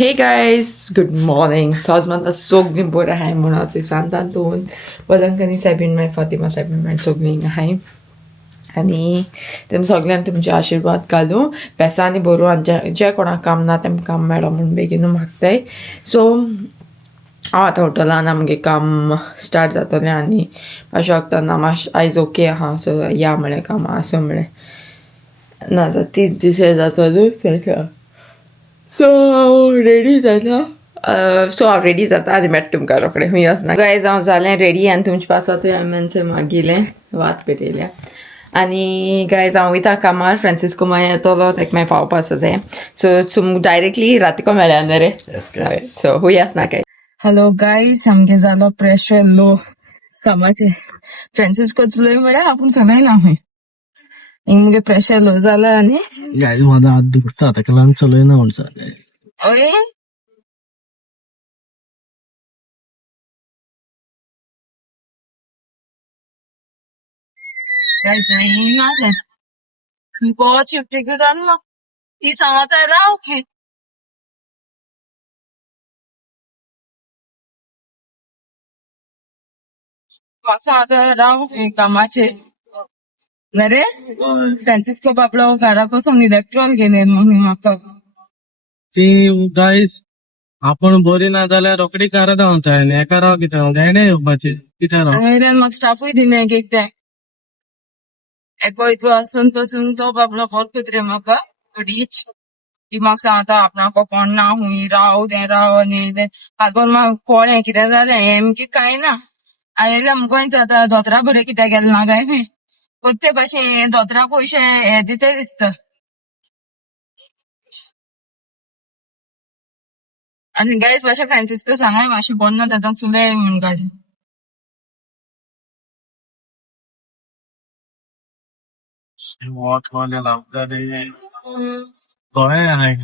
Hey guys, good morning. So आज मला सोगली बरं आहे म्हणाचे सांतातून वलंकनी साहेबीन माय फातिमा साहेबीन माय सोगली आहे आणि तेम सगळ्यांनी तुमचे आशीर्वाद घालू पेसांनी बरो आनी जे कोणाक काम ना तेम काम मेळो म्हूण बेगीन मागताय सो हांव आतां उठलां आमगे काम स्टार्ट जातलें आनी मातशें वखदां मातशें आयज ओके आहा सो या म्हळें कामां आसूं म्हळें नाजाल्यार 3 दीस जातलें सो रेडी जाता सो हांव रेडी जाता आनी मेळटा तुमकां रोखडें हूंय आसना गायज हांव जालें रेडी आनी तुमचे पासत हांवें मागिल्लें वात पेटयल्या आनी गायज हांव वयता कामार फ्रांसिस्को मागीर येतलो ताका मागीर पावपाचो जाय सो डायरेक्टली रातिको मेळ्या न्ही रे सो हूंय आसना काय हॅलो गायज आमगे जालो प्रेशर लो कामाचे फ्रांसिस्को चलय म्हळ्यार आपूण चलयना हूंय हिंगे प्रेशर लो जाला आनी गाइस माझा हात दुखता आता कलान चलोय ना म्हणसा ओय guys, imagine. Go chip figuran mo. Isang ataraw ki. Masa ataraw ki kamache. Nare? Francisco Pablo gara కోసం इलेक्ट्रॉल घेणे मग म्हाका ते गाइस आपण बरी ना जाल्यार रोखडी कार धांवताय आनी एका राव कितें गायडे येवपाचे कित्या राव आनी म्हाका स्टाफूय दिने एक एकटे एको इतलो आसून पासून तो बाबलो बरकत रे म्हाका डीच की म्हाका सांगता आपणाको कोण ना हुंय राव तें राव आनी फातोर म्हाका कळ्ळें कितें जालें हें की कांय ना आयल्या मुगोय जाता दोतोरा बरें कित्याक गेलें ना काय हूंय ते भाशेन दोतोरा पयशे हे दिता दिसता आनी गायज मातशें फ्रांसिस्को सांगाय मातशें बोन ना ताका चुलय म्हूण गाडी वॉट कोले लावता रे गोय हाय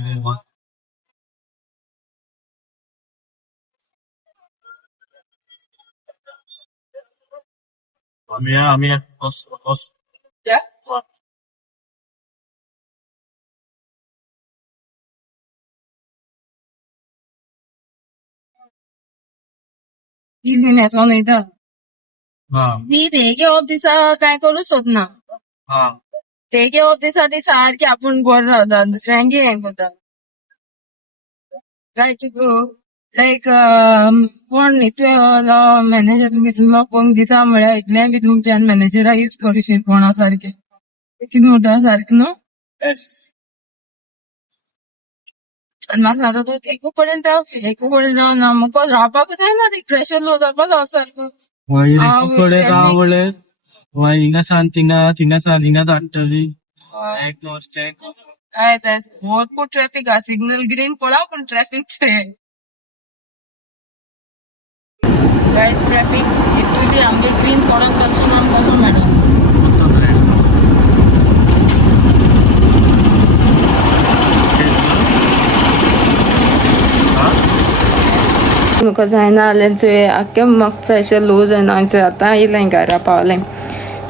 आम्ही बस तीन दिन येसोन वयता ती तेगे ऑफ दिसा काय करू सोदना तेगे ऑफ दिसा ती सारकी आपूण बरो रावता दुसऱ्यांगे हें कोता लायक कोण इतलो मॅनेजर तुमगे कोण दिता म्हळ्यार इतलें बी तुमच्यान मॅनेजरा यूज करूशीत कोणा सारकें कितें म्हणटा सारकें न्हू आनी म्हाका सांगता तूं एकू कडेन राव ना म्हाका रावपाकूच जायना ती प्रेशर लो जावपा जाय सारको कडे रावले हिंगा सान थिंगा सान हिंगा धाडटली भरपूर ट्रॅफिक हा सिग्नल ग्रीन पळा पण ट्रॅफिकचे गायस ट्रॅफिक इतली आमगे ग्रीन पडत पासून आमकां कसो मेळटा म्हाका जायना जालें चोय आख्खें म्हाका प्रेशर लो जायना चोय आतां येयलें घरा पावलें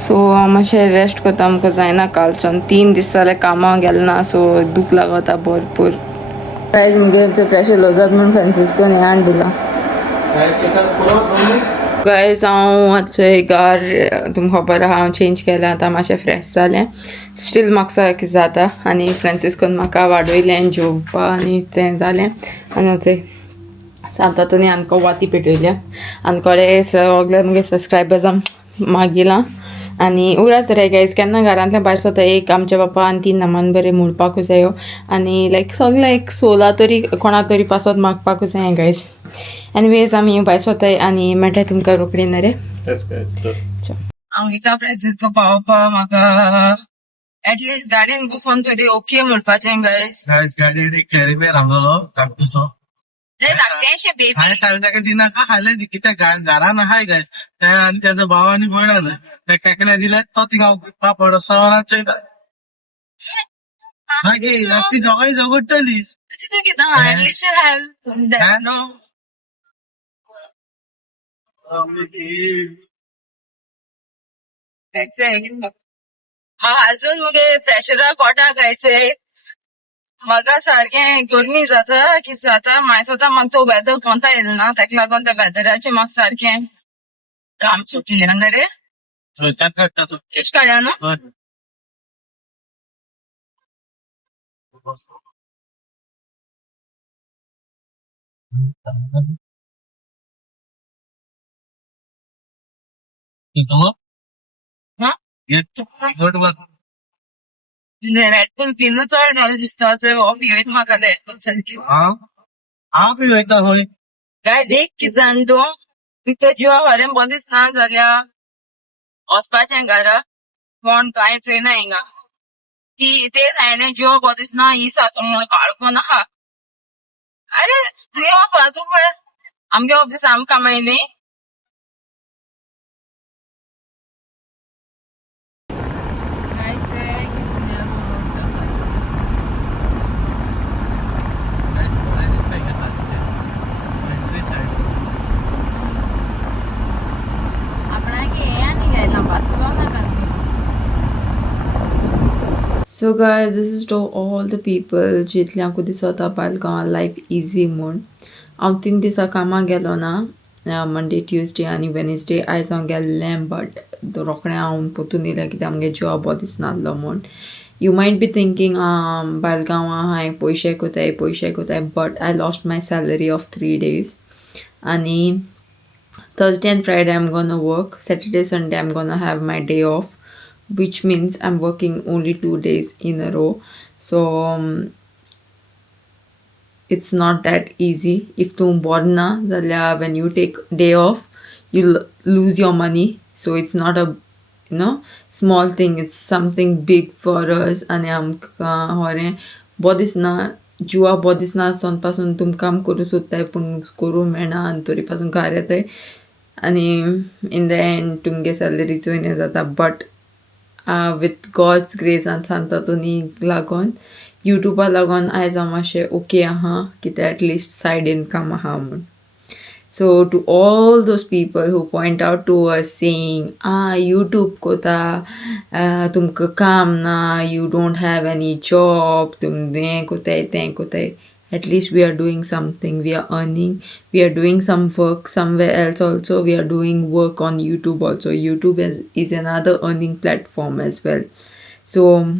सो हांव मातशें रेस्ट कोता म्हाका जायना कालच्यान 3 दीस जाले कामाक गेलें ना सो दूख लागता भरपूर गायज मुगे प्रेशर लो जाता म्हूण फ्रांसिस्कोन हें हाड दिला गायज हांव आतां गार तुमकां खबर आहा हांव चेंज केलें आतां मातशें फ्रेश जालें स्टील म्हाका कितें जाता आनी फ्रांसिस्कोन म्हाका वाडयलें जेवपा आनी तें जालें आनी आतां सांतातून आमकां वाती पेटयल्या आनी कोडे सगळे मुगे सबस्क्रायबर्स मागिलां आनी उगडास रे गायज केन्ना घरांतल्यान भायर सोता एक आमच्या बापा आनी 3 नमान बरें मुडपाकूच जायो आनी लायक सगळे एक 16 तरी कोणा तरी पासत मागपाकूच जाय गायज एनीवेज आमी भायर सोताय आनी मेळटाय तुमकां रोखडी ना रे हांव एका फ्रांसिस्को पावपा म्हाका एटलिस्ट गाडयेन बसून तरी ओके म्हणपाचें गायज गाडी कॅरीबेर रावलो धाकटुसो धाकटेशें बेबी ताका दिनाका हालें कित्याक घरान आहाय गायस आनी त्याचा भाव आनी भयण आला त्या केकड्या दिल्यात तो थिंगा पापड सवरान चयता मागीर ती जगाय झगडटली तू कितें एटलिस्ट हॅव नो हा अजून मुगे प्रेशरा कोटा गायचे म्हाका सारखें गरमी जाता कितें जाता मागीर सुद्दां म्हाका तो वेदर कोंता येयलो ना तेका लागून त्या वेदराचें म्हाका सारखें काम सुटलें हांगा रे इश्ट काडया न्हू हा रेड बुल पिनो चड घाल दिसता हो पिवयत म्हाका रेड बुल सारकी गायज एक कितें जाण तूं तुका जिवा खरें बरें दिसना जाल्यार वचपाचें घरा कोण कांयच येना हिंगा की ते जायने जिवा बरें दिसना ही साचो म्हूण काळकोन आहा अरे तुगे बापा तूं खंय आमगे ऑफिस आमकां कामाय न्ही So guys, this is to all the people जितल्यांकू दिसता बालगांव लायफ इजी म्हूण हांव 3 दिसा कामाक गेलो ना मंडे ट्युजडे आनी वेनसडे आयज हांव गेल्लें बट रोखडें हांव पोतून येयलें कित्याक आमगे जॉब बरो दिसनासलो म्हूण यू मायट बी थिंकींग बालगांवा हांवें पयशे कोताय but I lost my salary of 3 days आनी Thursday and Friday I'm gonna work. Saturday, Sunday I'm gonna have my day off, which means I'm working only 2 days in a row. So it's not that easy. If tu born na, when you take day off, you lose your money. So it's not a small thing. It's something big for us. And I'm bodisna जुवा बरो दिसना आसतना पासून तुम काम करूं सोदताय पूण करूं मेळना आनी तरी पासून घरा येताय आनी इन द एंड तुमगे सॅलरी चोयन जाता बट विथ गॉड्स ग्रेस आनी सांतातोनी लागोन युट्यूबा लागोन आयज हांव मातशें ओके आहा कित्याक एटलिस्ट सायड इनकम आहा म्हूण So to all those people who point out to us saying, YouTube kota, tumka kam na, you don't have any job, tum den kotai. At least we are doing something, we are earning, we are doing some work somewhere else also, we are doing work on YouTube also. YouTube is another earning platform as well. So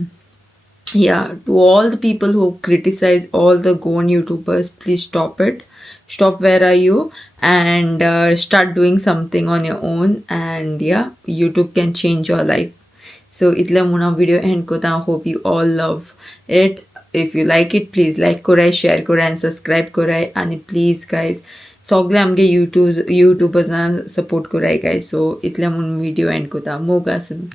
yeah, to all the people who criticize all the Goan YouTubers, please stop it. Stop where are you and start doing something on your own and yeah, YouTube can change your life. So itla muna video end kota. Hope you all love it. If you like it, please like korai, share korai and subscribe korai and please guys sogle amge YouTubers na support korai guys. So itla mun video end kota mogasan.